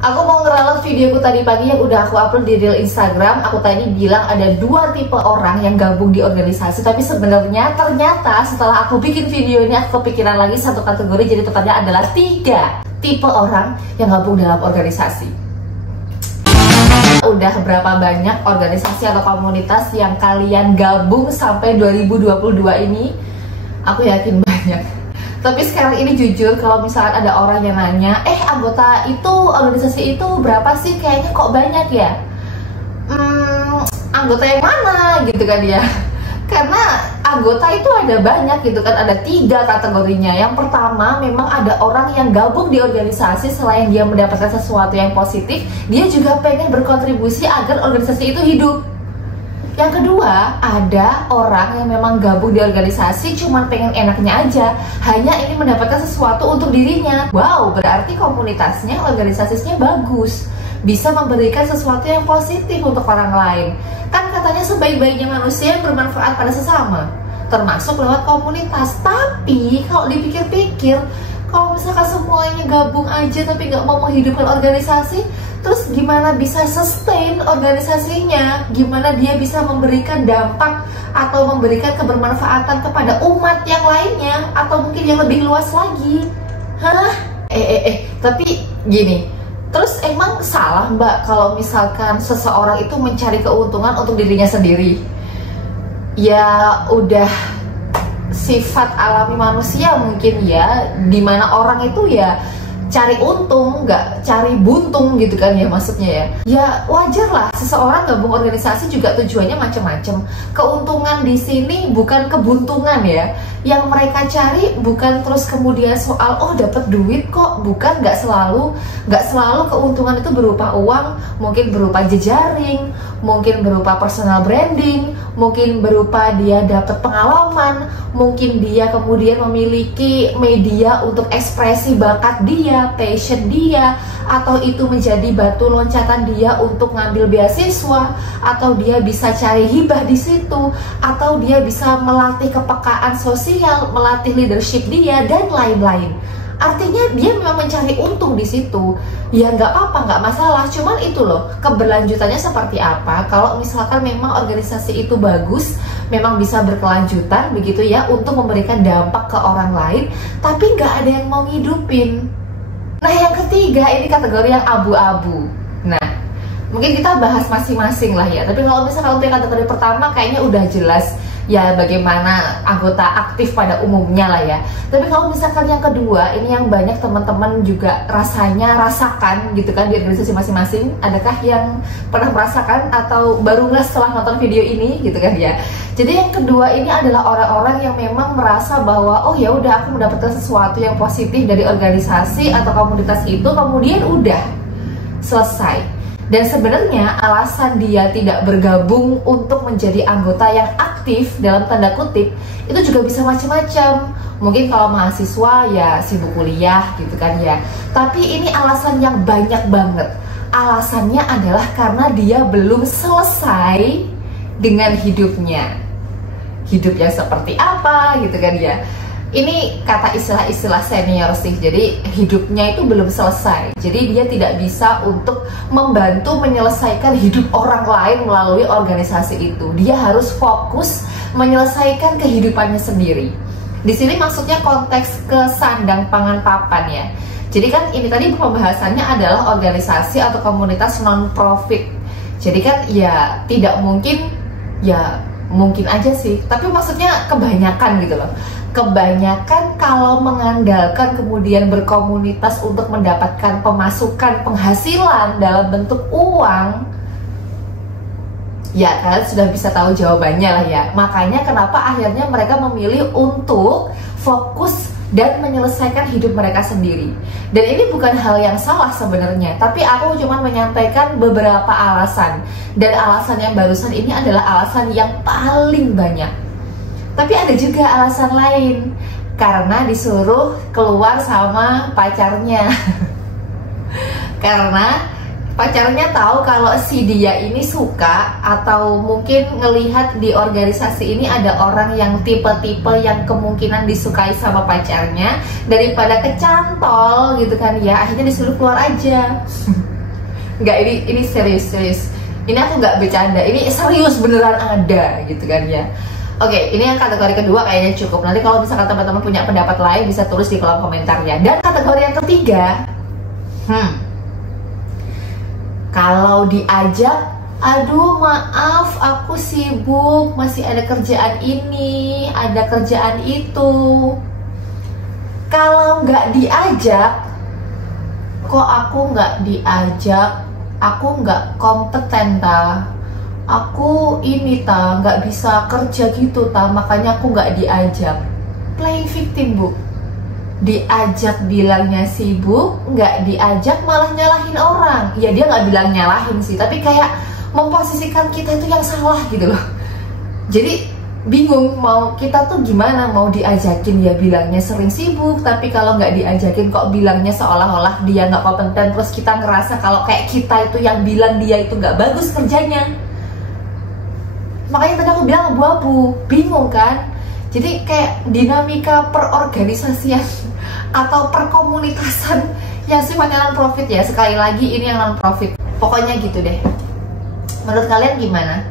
Aku mau ngeralat videoku tadi pagi yang udah aku upload di reel Instagram. Aku tadi bilang ada 2 tipe orang yang gabung di organisasi. Tapi sebenarnya ternyata setelah aku bikin video ini, aku kepikiran lagi satu kategori. Jadi tepatnya adalah 3 tipe orang yang gabung dalam organisasi. Udah berapa banyak organisasi atau komunitas yang kalian gabung sampai 2022 ini? Aku yakin banyak. Tapi sekarang ini jujur, kalau misalkan ada orang yang nanya, anggota itu, organisasi itu berapa sih? Kayaknya kok banyak ya? Anggota yang mana? Gitu kan ya. Karena anggota itu ada banyak gitu kan, ada 3 kategorinya. Yang pertama, memang ada orang yang gabung di organisasi, selain dia mendapatkan sesuatu yang positif, dia juga pengen berkontribusi agar organisasi itu hidup. Yang kedua, ada orang yang memang gabung di organisasi cuman pengen enaknya aja, hanya ingin mendapatkan sesuatu untuk dirinya. Wow, berarti komunitasnya, organisasinya bagus, bisa memberikan sesuatu yang positif untuk orang lain. Kan katanya sebaik-baiknya manusia yang bermanfaat pada sesama, termasuk lewat komunitas. Tapi kalau dipikir-pikir, kalau misalkan semuanya gabung aja tapi nggak mau menghidupkan organisasi, terus gimana bisa sustain organisasinya? Gimana dia bisa memberikan dampak atau memberikan kebermanfaatan kepada umat yang lainnya, atau mungkin yang lebih luas lagi? Hah? Tapi gini, terus emang salah Mbak kalau misalkan seseorang itu mencari keuntungan untuk dirinya sendiri? Ya udah sifat alami manusia mungkin ya, dimana orang itu ya cari untung, nggak cari buntung gitu kan ya, maksudnya ya. Ya wajar lah, seseorang gabung organisasi juga tujuannya macam-macam. Keuntungan di sini bukan kebuntungan ya. Yang mereka cari bukan terus kemudian soal dapat duit kok, bukan, nggak selalu keuntungan itu berupa uang, mungkin berupa jejaring, mungkin berupa personal branding, mungkin berupa dia dapat pengalaman, mungkin dia kemudian memiliki media untuk ekspresi bakat dia, passion dia, atau itu menjadi batu loncatan dia untuk ngambil beasiswa, atau dia bisa cari hibah di situ, atau dia bisa melatih kepekaan sosial, melatih leadership dia, dan lain-lain. Artinya dia memang mencari untung di situ. Ya nggak apa-apa, nggak masalah. Cuman itu loh, keberlanjutannya seperti apa? Kalau misalkan memang organisasi itu bagus, memang bisa berkelanjutan begitu ya, untuk memberikan dampak ke orang lain, tapi nggak ada yang mau ngidupin. Nah yang ketiga, ini kategori yang abu-abu. Nah mungkin kita bahas masing-masing lah ya. Tapi kalau misalkan untuk yang kategori pertama kayaknya udah jelas ya bagaimana anggota aktif pada umumnya lah ya. Tapi kalau misalkan yang kedua, ini yang banyak teman-teman juga rasakan gitu kan di organisasi masing-masing. Adakah yang pernah merasakan atau baru nggak setelah nonton video ini gitu kan ya. Jadi yang kedua ini adalah orang-orang yang memang merasa bahwa oh ya udah, aku mendapatkan sesuatu yang positif dari organisasi atau komunitas itu, kemudian udah selesai. Dan sebenarnya alasan dia tidak bergabung untuk menjadi anggota yang aktif dalam tanda kutip itu juga bisa macam-macam. Mungkin kalau mahasiswa ya sibuk kuliah gitu kan ya. Tapi ini alasan yang banyak banget. Alasannya adalah karena dia belum selesai dengan hidupnya. Hidupnya seperti apa gitu kan ya. Ini kata istilah-istilah senior sih. Jadi hidupnya itu belum selesai. Jadi dia tidak bisa untuk membantu menyelesaikan hidup orang lain melalui organisasi itu. Dia harus fokus menyelesaikan kehidupannya sendiri. Di sini maksudnya konteks ke sandang pangan papan ya. Jadi kan ini tadi pembahasannya adalah organisasi atau komunitas non-profit. Jadi kan ya tidak mungkin, ya mungkin aja sih, tapi maksudnya kebanyakan gitu loh. Kebanyakan kalau mengandalkan kemudian berkomunitas untuk mendapatkan pemasukan, penghasilan dalam bentuk uang, ya kalian sudah bisa tahu jawabannya lah ya. Makanya kenapa akhirnya mereka memilih untuk fokus dan menyelesaikan hidup mereka sendiri. Dan ini bukan hal yang salah sebenarnya, tapi aku cuma menyampaikan beberapa alasan. Dan alasan yang barusan ini adalah alasan yang paling banyak. Tapi ada juga alasan lain, karena disuruh keluar sama pacarnya. Karena pacarnya tahu kalau si dia ini suka atau mungkin ngelihat di organisasi ini ada orang yang tipe-tipe yang kemungkinan disukai sama pacarnya, daripada kecantol gitu kan ya, akhirnya disuruh keluar aja. Nggak, ini serius. Ini aku nggak bercanda, ini serius beneran ada gitu kan ya. Oke, ini yang kategori kedua kayaknya cukup. Nanti kalau misalkan teman-teman punya pendapat lain bisa tulis di kolom komentarnya. Dan kategori yang ketiga, kalau diajak, aduh maaf aku sibuk, masih ada kerjaan ini, ada kerjaan itu. Kalau nggak diajak, kok aku nggak diajak, aku nggak kompeten ta, aku ini ta, nggak bisa kerja gitu ta, makanya aku nggak diajak. Playing victim, Bu. Diajak bilangnya sibuk, nggak diajak malah nyalahin orang. Ya dia nggak bilang nyalahin sih, tapi kayak memposisikan kita itu yang salah gitu loh. Jadi bingung mau kita tuh gimana, mau diajakin ya bilangnya sering sibuk, tapi kalau nggak diajakin kok bilangnya seolah-olah dia nggak kompeten, terus kita ngerasa kalau kayak kita itu yang bilang dia itu nggak bagus kerjanya. Makanya tadi aku bilang abu-abu, bingung kan. Jadi kayak dinamika perorganisasian atau perkomunitasan yang sifatnya non profit ya. Sekali lagi ini yang non profit. Pokoknya gitu deh. Menurut kalian gimana?